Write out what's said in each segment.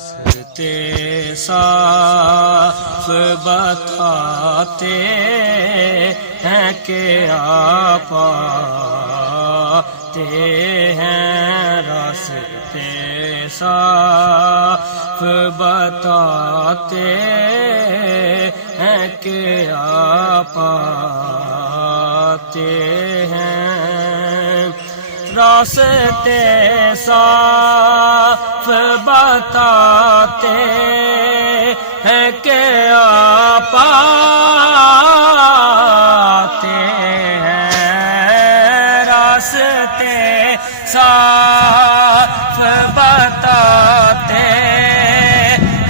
راستے صاف بتاتے ہیں کہ آپ آتے ہیں، راستے صاف بتاتے ہیں کہ آپ آتے ہیں، راستے صاف بتاتے ہیں کہ آپ آتے ہیں، راستے صاف بتاتے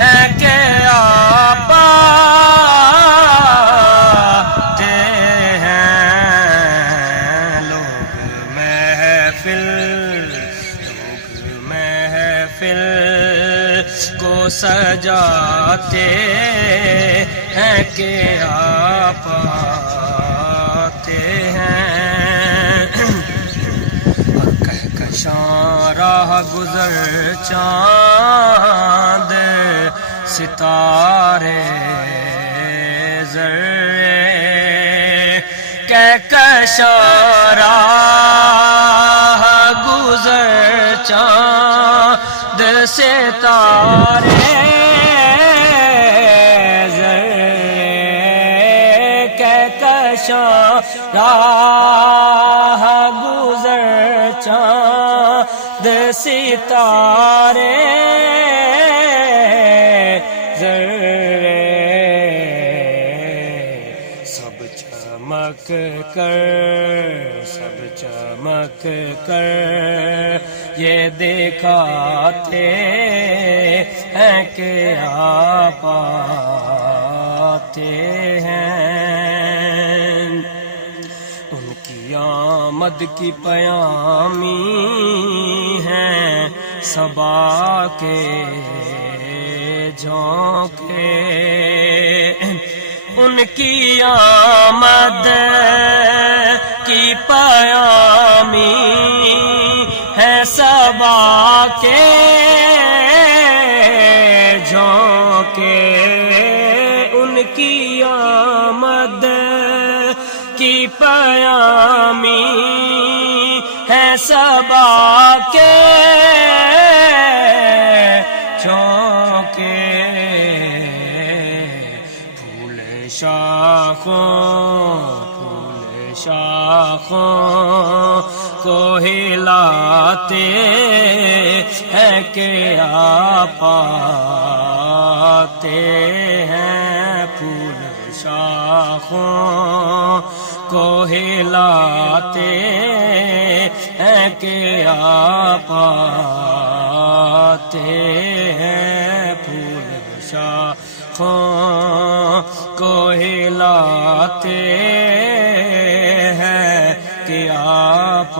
ہیں کہ آپ آتے ہیں، لوگ محفل کو سجاتے ہیں کہ آپ آتے ہیں، کہکشاں راہ گزر چاند ستارے ذرے، کہکشاں راہ گزر چاند ستارے ذرے، کہکشاں راہ گزر چاند ستارے ذرے، سب چمک کر یہ دکھاتے ہیں کہ آپ آتے ہیں، ان کی آمد کی پیامی ہیں صبا کے جھونکے، ان کی آمد کی پیامی ہے صبا کے جھونکے، ان کی آمد کی پیامی ہے صبا کے جھونکے، پھول شاخوں کو ہلاتے ہیں کہ آپ آتے ہیں، پھول شاخوں کو ہلاتے ہیں کہ آپ آتے ہیں، پھول شاخوں کو ہلاتے ہیں کہ آپ